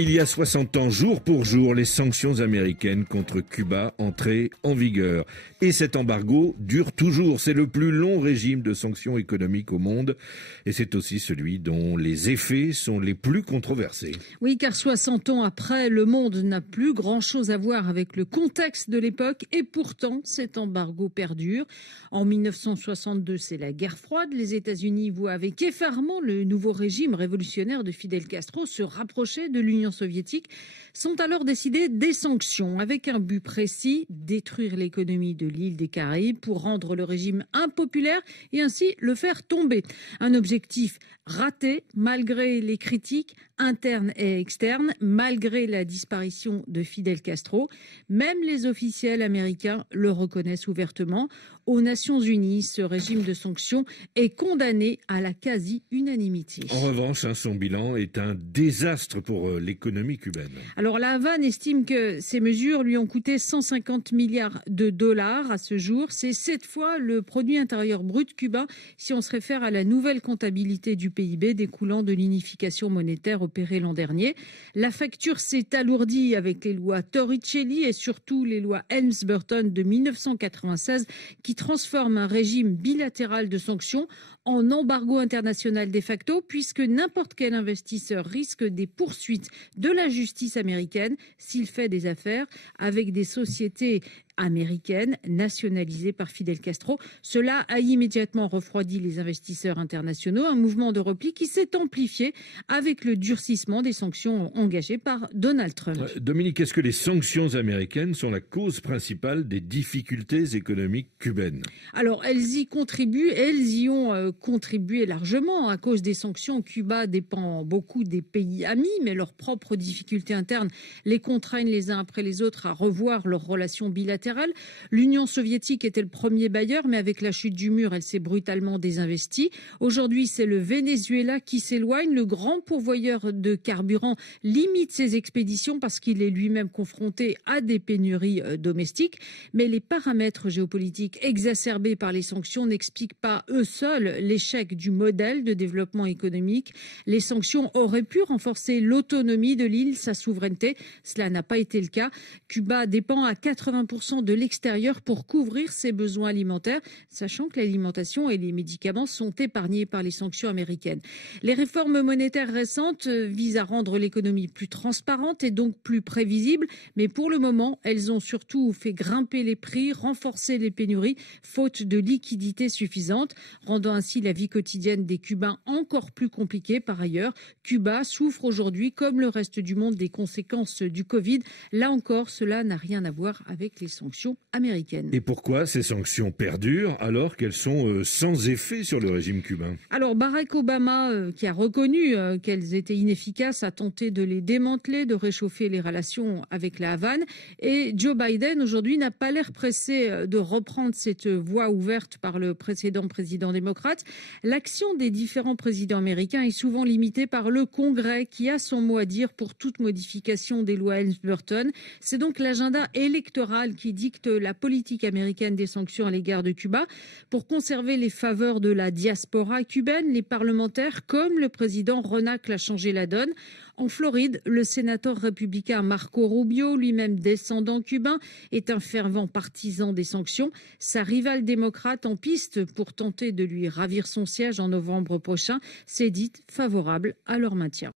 Il y a 60 ans, jour pour jour, les sanctions américaines contre Cuba entraient en vigueur. Et cet embargo dure toujours. C'est le plus long régime de sanctions économiques au monde. Et c'est aussi celui dont les effets sont les plus controversés. Oui, car 60 ans après, le monde n'a plus grand-chose à voir avec le contexte de l'époque. Et pourtant, cet embargo perdure. En 1962, c'est la guerre froide. Les États-Unis voient avec effarement le nouveau régime révolutionnaire de Fidel Castro se rapprocher de l'Union soviétique. Sont alors décidées des sanctions avec un but précis, détruire l'économie de l'île des Caraïbes pour rendre le régime impopulaire et ainsi le faire tomber. Un objectif raté malgré les critiques internes et externes, malgré la disparition de Fidel Castro. Même les officiels américains le reconnaissent ouvertement. Aux Nations Unies, ce régime de sanctions est condamné à la quasi-unanimité. En revanche, son bilan est un désastre pour l'économie cubaine. Alors la Havane estime que ces mesures lui ont coûté 150 milliards de dollars à ce jour. C'est 7 fois le produit intérieur brut cubain si on se réfère à la nouvelle comptabilité du PIB découlant de l'unification monétaire opérée l'an dernier. La facture s'est alourdie avec les lois Torricelli et surtout les lois Helms-Burton de 1996 qui transforment un régime bilatéral de sanctions en embargo international de facto, puisque n'importe quel investisseur risque des poursuites de la justice américaine s'il fait des affaires avec des sociétés américaine nationalisée par Fidel Castro. Cela a immédiatement refroidi les investisseurs internationaux, un mouvement de repli qui s'est amplifié avec le durcissement des sanctions engagées par Donald Trump. Dominique, est-ce que les sanctions américaines sont la cause principale des difficultés économiques cubaines? Alors, elles y ont contribué largement. À cause des sanctions, Cuba dépend beaucoup des pays amis, mais leurs propres difficultés internes les contraignent les uns après les autres à revoir leurs relations bilatérales. L'Union soviétique était le premier bailleur, mais avec la chute du mur, elle s'est brutalement désinvestie. Aujourd'hui, c'est le Venezuela qui s'éloigne. Le grand pourvoyeur de carburant limite ses expéditions parce qu'il est lui-même confronté à des pénuries domestiques. Mais les paramètres géopolitiques exacerbés par les sanctions n'expliquent pas eux seuls l'échec du modèle de développement économique. Les sanctions auraient pu renforcer l'autonomie de l'île, sa souveraineté. Cela n'a pas été le cas. Cuba dépend à 80% de l'extérieur pour couvrir ses besoins alimentaires, sachant que l'alimentation et les médicaments sont épargnés par les sanctions américaines. Les réformes monétaires récentes visent à rendre l'économie plus transparente et donc plus prévisible, mais pour le moment, elles ont surtout fait grimper les prix, renforcer les pénuries, faute de liquidité suffisante, rendant ainsi la vie quotidienne des Cubains encore plus compliquée. Par ailleurs, Cuba souffre aujourd'hui, comme le reste du monde, des conséquences du Covid. Là encore, cela n'a rien à voir avec les sanctions américaines. Et pourquoi ces sanctions perdurent alors qu'elles sont sans effet sur le régime cubain? Alors Barack Obama, qui a reconnu qu'elles étaient inefficaces, a tenté de les démanteler, de réchauffer les relations avec la Havane. Et Joe Biden, aujourd'hui, n'a pas l'air pressé de reprendre cette voie ouverte par le précédent président démocrate. L'action des différents présidents américains est souvent limitée par le Congrès, qui a son mot à dire pour toute modification des lois Helms-Burton. C'est donc l'agenda électoral qui dicte la politique américaine des sanctions à l'égard de Cuba. Pour conserver les faveurs de la diaspora cubaine, les parlementaires, comme le président, renaclent à changer la donne. En Floride, le sénateur républicain Marco Rubio, lui-même descendant cubain, est un fervent partisan des sanctions. Sa rivale démocrate en piste pour tenter de lui ravir son siège en novembre prochain s'est dite favorable à leur maintien.